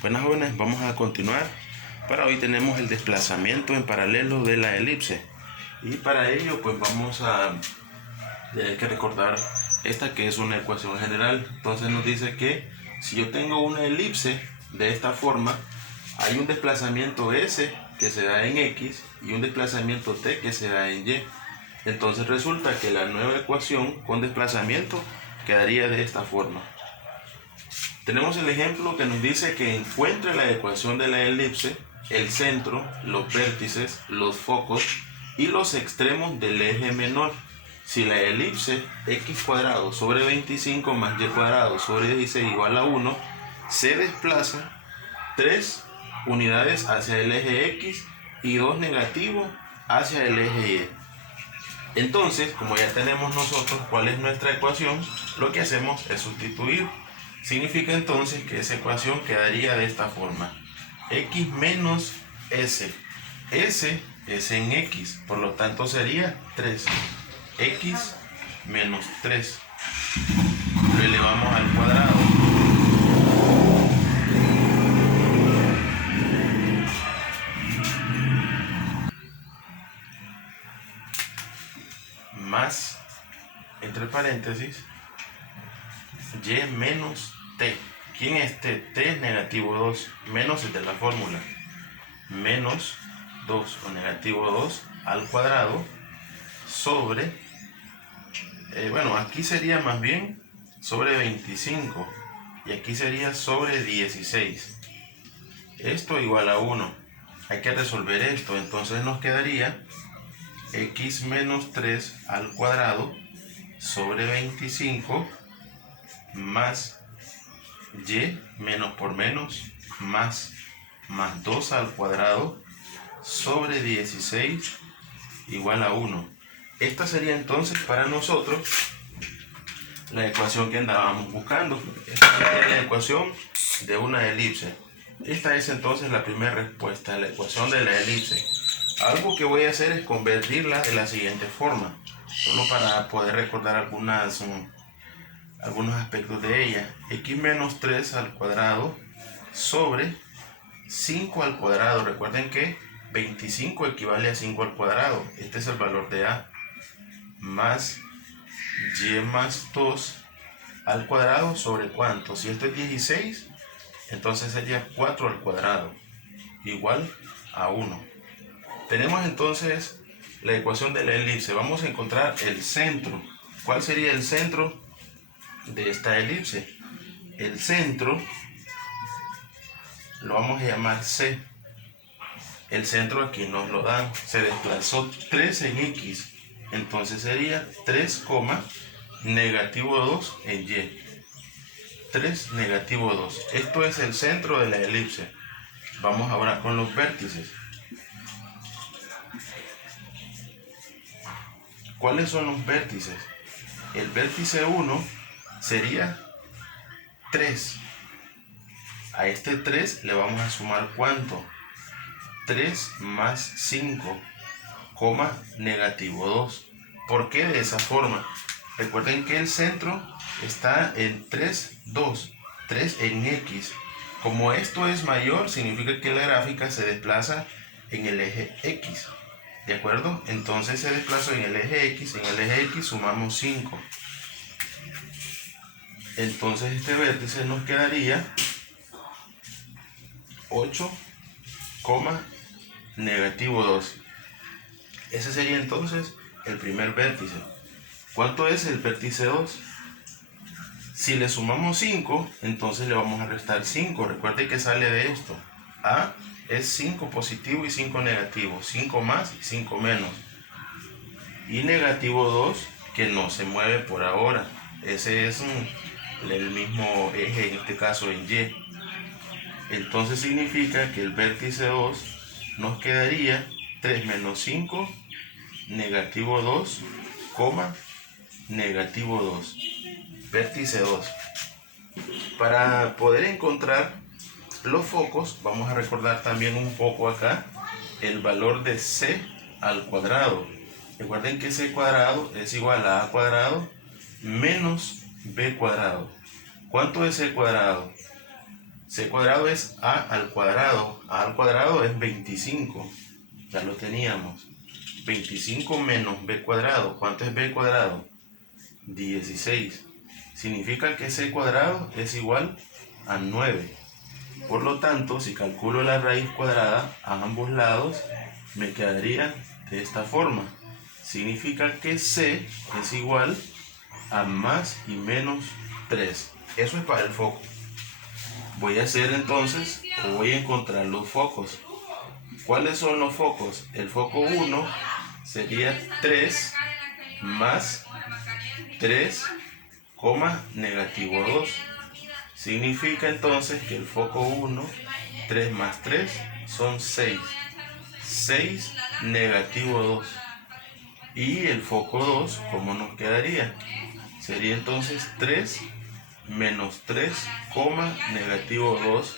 Buenas jóvenes, vamos a continuar. Para hoy tenemos el desplazamiento en paralelo de la elipse. Y para ello pues hay que recordar esta que es una ecuación general. Entonces nos dice que si yo tengo una elipse de esta forma, hay un desplazamiento S que se da en X y un desplazamiento T que se da en Y. Entonces resulta que la nueva ecuación con desplazamiento quedaría de esta forma. Tenemos el ejemplo que nos dice que encuentre la ecuación de la elipse, el centro, los vértices, los focos y los extremos del eje menor. Si la elipse x cuadrado sobre 25 más y cuadrado sobre 16 igual a 1, se desplaza 3 unidades hacia el eje x y 2 negativo hacia el eje y. Entonces, como ya tenemos nosotros cuál es nuestra ecuación, lo que hacemos es sustituir. Significa entonces que esa ecuación quedaría de esta forma: x menos s. S es en x, por lo tanto sería 3. X menos 3. Lo elevamos al cuadrado. Más, entre paréntesis, y menos t. ¿Quién es t? T es negativo 2. Menos es de la fórmula. Menos 2 o negativo 2 al cuadrado sobre, aquí sería más bien sobre 25 y aquí sería sobre 16. Esto igual a 1. Hay que resolver esto, entonces nos quedaría x menos 3 al cuadrado sobre 25 más y menos por menos más 2 al cuadrado sobre 16 igual a 1. Esta sería entonces para nosotros la ecuación que andábamos buscando. Esta sería la ecuación de una elipse. Esta es entonces la primera respuesta, la ecuación de la elipse. Algo que voy a hacer es convertirla de la siguiente forma, solo para poder recordar algunos aspectos de ella. X menos 3 al cuadrado sobre 5 al cuadrado. Recuerden que 25 equivale a 5 al cuadrado. Este es el valor de A. Más y más 2 al cuadrado sobre ¿cuánto? Si esto es 16, entonces sería 4 al cuadrado igual a 1. Tenemos entonces la ecuación de la elipse. Vamos a encontrar el centro. ¿Cuál sería el centro de esta elipse? El centro lo vamos a llamar C. El centro aquí nos lo dan. Se desplazó 3 en X. Entonces sería 3, negativo 2 en Y. 3, negativo 2. Esto es el centro de la elipse. Vamos ahora con los vértices. ¿Cuáles son los vértices? El vértice 1 sería 3. A este 3 le vamos a sumar ¿cuánto? 3 más 5, negativo 2. ¿Por qué de esa forma? Recuerden que el centro está en 3, 2, 3 en X. Como esto es mayor, significa que la gráfica se desplaza en el eje X. ¿De acuerdo? Entonces se desplazó en el eje X. En el eje X sumamos 5. Entonces este vértice nos quedaría 8, negativo 2. Ese sería entonces el primer vértice. ¿Cuánto es el vértice 2? Si le sumamos 5, entonces le vamos a restar 5. Recuerde que sale de esto. A es 5 positivo y 5 negativo. 5 más y 5 menos. Y negativo 2 que no se mueve por ahora. Ese es el mismo eje, en este caso en Y. Entonces significa que el vértice 2 nos quedaría 3 menos 5, negativo 2, negativo 2. Vértice 2. Para poder encontrar los focos, vamos a recordar también un poco acá el valor de C al cuadrado. Recuerden que C cuadrado es igual a A cuadrado menos B cuadrado. ¿Cuánto es C cuadrado? C cuadrado es A al cuadrado. A al cuadrado es 25. Ya lo teníamos. 25 menos B cuadrado. ¿Cuánto es B cuadrado? 16. Significa que C cuadrado es igual a 9. Por lo tanto, si calculo la raíz cuadrada a ambos lados, me quedaría de esta forma. Significa que C es igual a más y menos 3. Eso es para el foco. Voy a hacer entonces, o voy a encontrar los focos. ¿Cuáles son los focos? El foco 1 sería 3 más 3, negativo 2. Significa entonces que el foco 1, 3 más 3 son 6. 6 negativo 2. Y el foco 2, ¿cómo nos quedaría? Sería entonces 3 menos 3, negativo 2.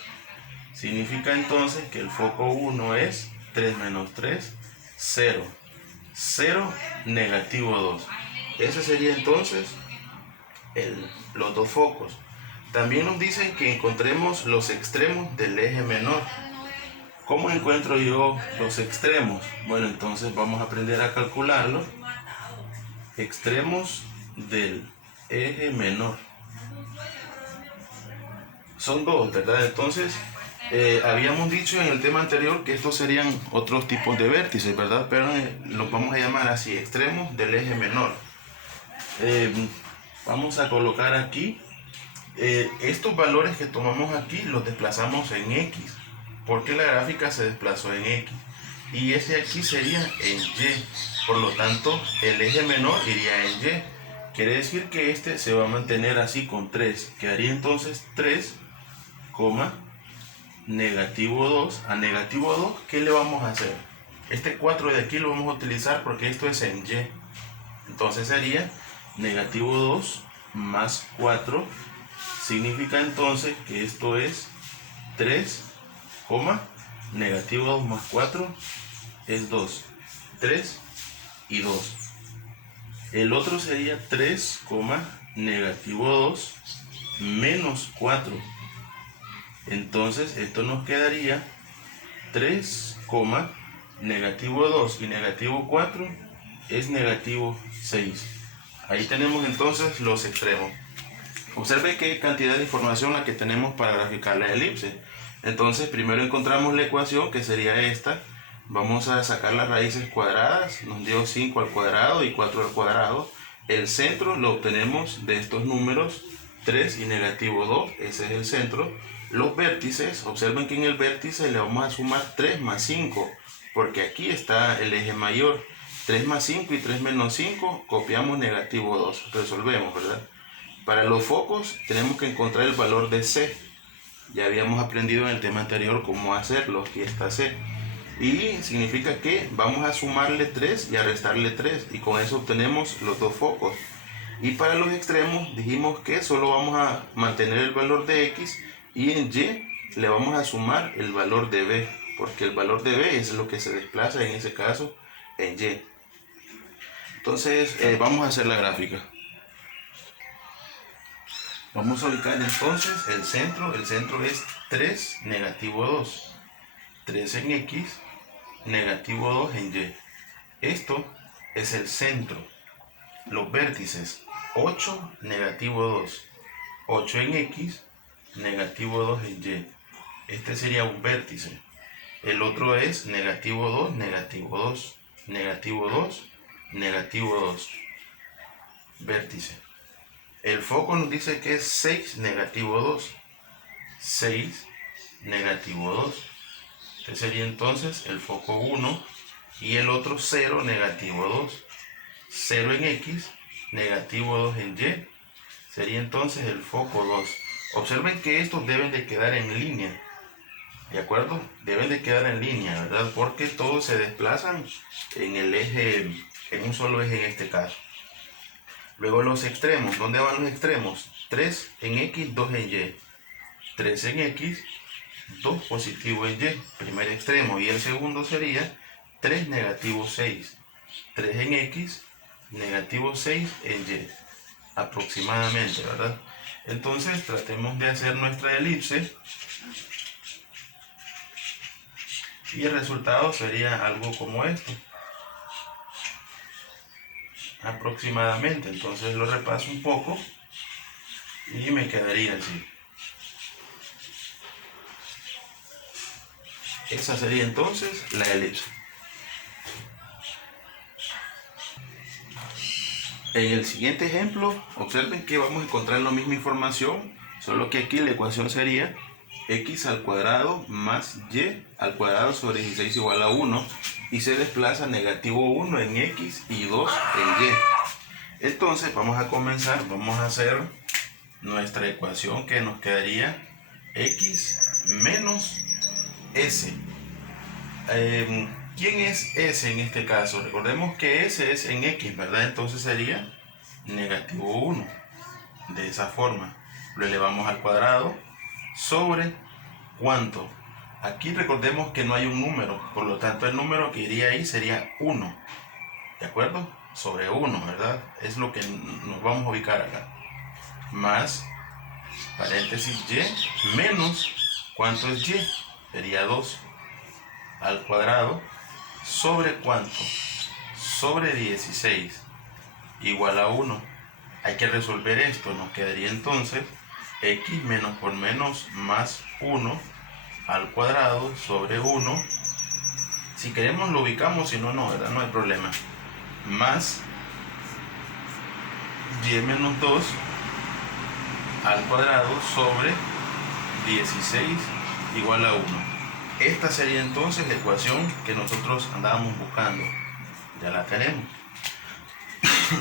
Significa entonces que el foco 1 es 3 menos 3, 0. 0 negativo 2. Ese sería entonces los dos focos. También nos dicen que encontremos los extremos del eje menor. ¿Cómo encuentro yo los extremos? Bueno, entonces vamos a aprender a calcularlo. Extremos del eje menor. Son dos, ¿verdad? Entonces, habíamos dicho en el tema anterior que estos serían otros tipos de vértices, ¿verdad? Pero los vamos a llamar así, extremos del eje menor. Vamos a colocar aquí, estos valores que tomamos aquí los desplazamos en X, porque la gráfica se desplazó en X. Y ese aquí sería en Y, por lo tanto el eje menor iría en Y. Quiere decir que este se va a mantener así con 3. Quedaría entonces 3, negativo 2. A negativo 2, ¿qué le vamos a hacer? Este 4 de aquí lo vamos a utilizar porque esto es en Y. Entonces sería negativo 2 más 4. Significa entonces que esto es 3, negativo 2 más 4 es 2. 3 y 2. El otro sería 3, negativo 2 menos 4. Entonces esto nos quedaría 3, negativo 2 y negativo 4 es negativo 6. Ahí tenemos entonces los extremos. Observe qué cantidad de información la que tenemos para graficar la elipse. Entonces primero encontramos la ecuación, que sería esta. Vamos a sacar las raíces cuadradas. Nos dio 5 al cuadrado y 4 al cuadrado. El centro lo obtenemos de estos números 3 y negativo 2. Ese es el centro. Los vértices, observen que en el vértice le vamos a sumar 3 más 5, porque aquí está el eje mayor. 3 más 5 y 3 menos 5, copiamos negativo 2. Resolvemos, ¿verdad? Para los focos tenemos que encontrar el valor de C. Ya habíamos aprendido en el tema anterior cómo hacerlo. Aquí está C. Y significa que vamos a sumarle 3 y a restarle 3. Y con eso obtenemos los dos focos. Y para los extremos dijimos que solo vamos a mantener el valor de X. Y en Y le vamos a sumar el valor de B. Porque el valor de B es lo que se desplaza en ese caso en Y. Entonces vamos a hacer la gráfica. Vamos a ubicar entonces el centro. El centro es 3, negativo 2. 3 en X, negativo 2 en Y. Esto es el centro. Los vértices 8, negativo 2. 8 en X, negativo 2 en Y. Este sería un vértice. El otro es negativo 2, negativo 2. Negativo 2, negativo 2. Vértice. El foco nos dice que es 6, negativo 2. 6, negativo 2. Este sería entonces el foco 1 y el otro 0, negativo 2. 0 en X, negativo 2 en Y. Sería entonces el foco 2. Observen que estos deben de quedar en línea. ¿De acuerdo? Deben de quedar en línea, ¿verdad? Porque todos se desplazan en el eje, en un solo eje en este caso. Luego los extremos. ¿Dónde van los extremos? 3 en X, 2 en Y. 3 en X, 2 positivo en Y. Primer extremo. Y el segundo sería 3 negativo 6. 3 en X, negativo 6 en Y. Aproximadamente, ¿verdad? Entonces tratemos de hacer nuestra elipse y el resultado sería algo como esto aproximadamente. Entonces lo repaso un poco y me quedaría así. Esa sería entonces la elipse. En el siguiente ejemplo, observen que vamos a encontrar la misma información, solo que aquí la ecuación sería x al cuadrado más y al cuadrado sobre 16 igual a 1 y se desplaza negativo 1 en x y 2 en y. Entonces vamos a comenzar, vamos a hacer nuestra ecuación que nos quedaría x menos s. ¿Quién es s en este caso? Recordemos que s es en x, ¿verdad? Entonces sería negativo 1. De esa forma lo elevamos al cuadrado sobre ¿cuánto? Aquí recordemos que no hay un número, por lo tanto el número que iría ahí sería 1. ¿De acuerdo? Sobre 1, ¿verdad? Es lo que nos vamos a ubicar acá. Más paréntesis y menos, ¿cuánto es y? Sería 2 al cuadrado sobre ¿cuánto? Sobre 16 igual a 1. Hay que resolver esto, nos quedaría entonces x menos por menos más 1 al cuadrado sobre 1. Si queremos lo ubicamos, si no, no, ¿verdad? No hay problema. Más y menos 2 al cuadrado sobre 16 igual a 1. Esta sería entonces la ecuación que nosotros andábamos buscando. Ya la tenemos.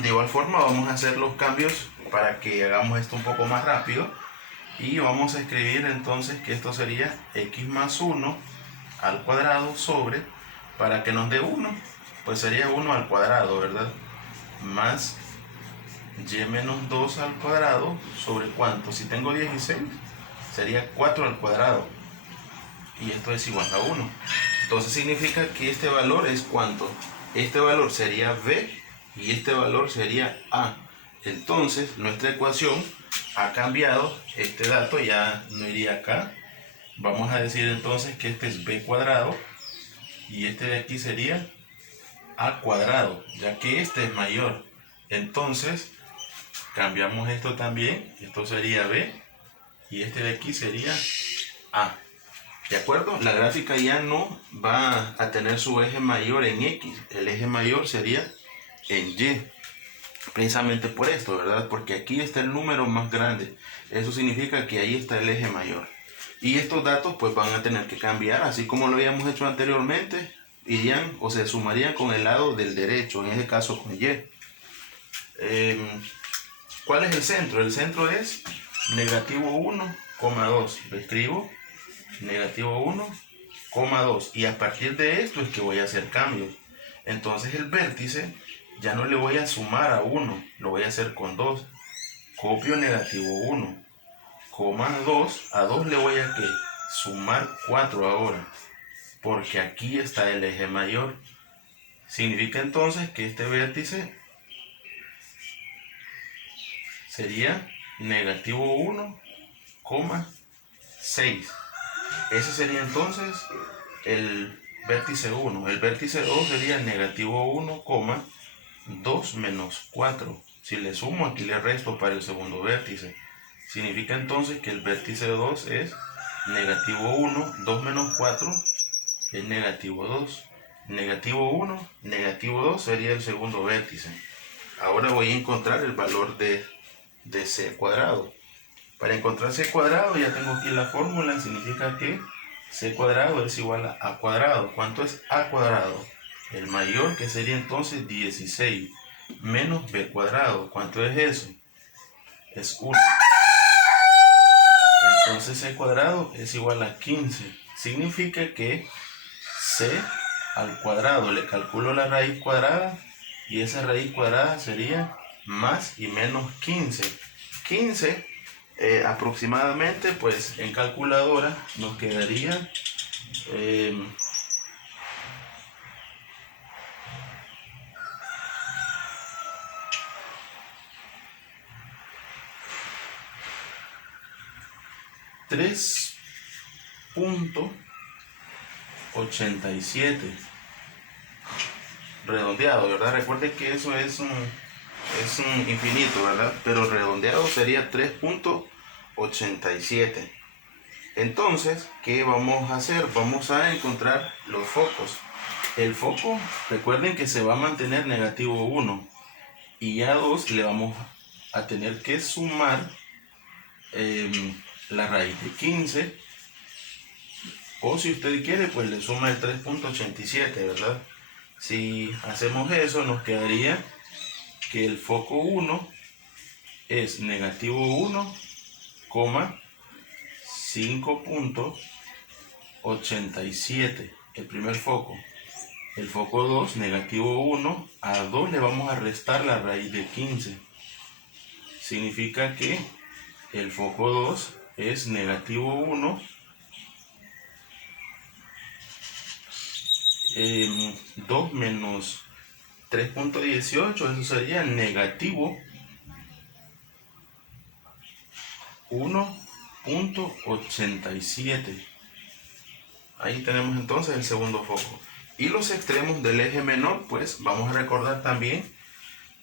De igual forma vamos a hacer los cambios para que hagamos esto un poco más rápido. Y vamos a escribir entonces que esto sería x más 1 al cuadrado sobre, para que nos dé 1, pues sería 1 al cuadrado, ¿verdad? Más y menos 2 al cuadrado sobre ¿cuánto? Si tengo 16, sería 4 al cuadrado. Y esto es igual a 1. Entonces significa que este valor es ¿cuánto? Este valor sería b y este valor sería a. Entonces nuestra ecuación ha cambiado, este dato ya no iría acá. Vamos a decir entonces que este es b cuadrado y este de aquí sería a cuadrado, ya que este es mayor. Entonces cambiamos esto también, esto sería b y este de aquí sería a. ¿De acuerdo? La gráfica ya no va a tener su eje mayor en x, el eje mayor sería en y. Precisamente por esto, ¿verdad? Porque aquí está el número más grande. Eso significa que ahí está el eje mayor. Y estos datos pues van a tener que cambiar, así como lo habíamos hecho anteriormente, irían o se sumarían con el lado del derecho, en este caso con y. ¿Cuál es el centro? El centro es negativo 1,2. Lo escribo, negativo 1,2. Y a partir de esto es que voy a hacer cambios. Entonces el vértice ya no le voy a sumar a 1, lo voy a hacer con 2. Copio negativo 1, coma 2, a 2 le voy a sumar 4 ahora, porque aquí está el eje mayor. Significa entonces que este vértice sería negativo 1,6. Ese sería entonces el vértice 1. El vértice 2 sería negativo 1,2 menos 4. Si le sumo, aquí le resto para el segundo vértice. Significa entonces que el vértice 2 es negativo 1, 2 menos 4 es negativo 2. Negativo 1, negativo 2 sería el segundo vértice. Ahora voy a encontrar el valor de c cuadrado. Para encontrar c cuadrado ya tengo aquí la fórmula, significa que c cuadrado es igual a a cuadrado. ¿Cuánto es a cuadrado? El mayor, que sería entonces 16 menos b cuadrado. ¿Cuánto es eso? Es 1. Entonces c cuadrado es igual a 15. Significa que c al cuadrado le calculo la raíz cuadrada y esa raíz cuadrada sería más y menos 15. 15 aproximadamente, pues en calculadora nos quedaría 3.87 redondeado, ¿verdad? Recuerden que eso es un infinito, ¿verdad? Pero redondeado sería 3.87. Entonces, ¿qué vamos a hacer? Vamos a encontrar los focos. El foco, recuerden que se va a mantener negativo 1. Y a 2 le vamos a tener que sumar la raíz de 15. O si usted quiere, pues le suma el 3.87, ¿verdad? Si hacemos eso, nos quedaría que el foco 1 es negativo 1, 5.87, el primer foco. El foco 2, negativo 1, a 2 le vamos a restar la raíz de 15. Significa que el foco 2 es negativo 1, 2 menos 3.18, eso sería negativo 1.87. Ahí tenemos entonces el segundo foco. Y los extremos del eje menor, pues vamos a recordar también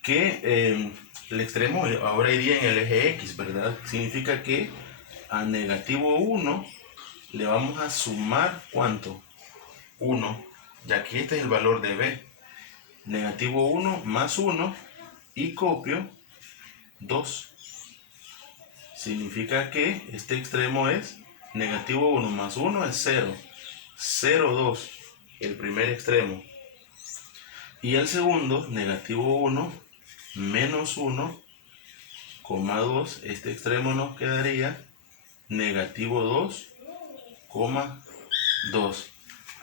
que el extremo ahora iría en el eje X, ¿verdad? Significa que a negativo 1 le vamos a sumar ¿cuánto? 1, ya que este es el valor de B. Negativo 1 más 1 y copio 2. Significa que este extremo es negativo 1 más 1 es 0. 0,2, el primer extremo. Y el segundo, negativo 1 menos 1, 2, este extremo nos quedaría negativo 2, 2.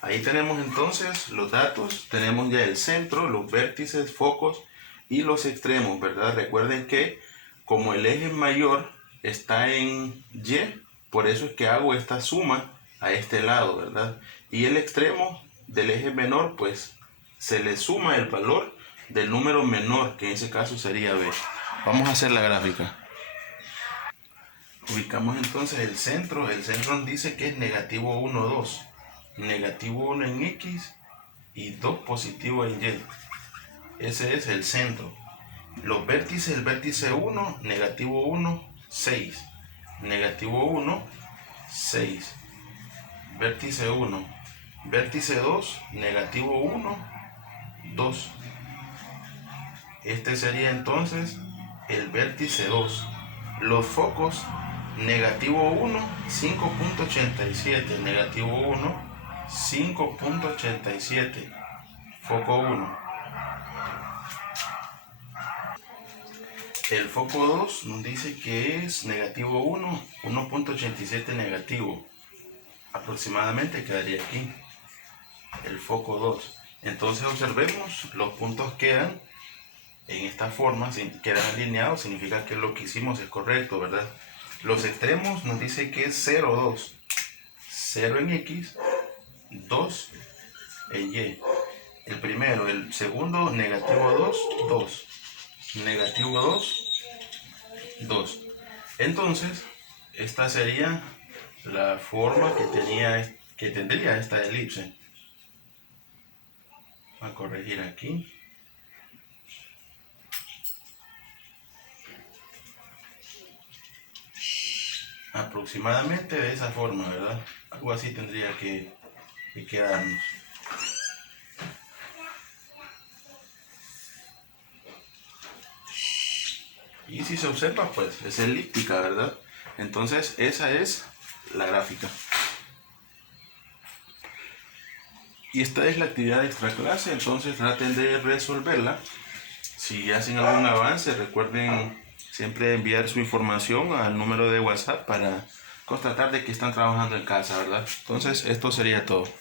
Ahí tenemos entonces los datos, tenemos ya el centro, los vértices, focos y los extremos, ¿verdad? Recuerden que como el eje mayor está en Y, por eso es que hago esta suma a este lado, ¿verdad? Y el extremo del eje menor, pues se le suma el valor del número menor, que en ese caso sería B. Vamos a hacer la gráfica. Ubicamos entonces el centro nos dice que es negativo 1, 2. Negativo 1 en X y 2 positivo en Y. Ese es el centro. Los vértices, el vértice 1, negativo 1, 6. Negativo 1, 6. Vértice 1. Vértice 2, negativo 1, 2. Este sería entonces el vértice 2. Los focos, negativo 1, 5.87. Negativo 1, 5.87. Foco 1. El foco 2 nos dice que es negativo 1, 1.87 negativo. Aproximadamente quedaría aquí el foco 2. Entonces observemos, los puntos quedan en esta forma, quedan alineados, significa que lo que hicimos es correcto, ¿verdad? Los extremos nos dice que es 0, 2. 0 en X, 2 en Y. El primero, el segundo, negativo 2, 2. Negativo 2, 2. Entonces, esta sería la forma que tendría esta elipse. Voy a corregir aquí. Aproximadamente de esa forma, ¿verdad? Algo así tendría que quedarnos. Y si se observa, pues es elíptica, ¿verdad? Entonces esa es la gráfica. Y esta es la actividad extra clase, entonces traten de resolverla. Si hacen algún avance, recuerden siempre enviar su información al número de WhatsApp para constatar de que están trabajando en casa, ¿verdad? Entonces esto sería todo.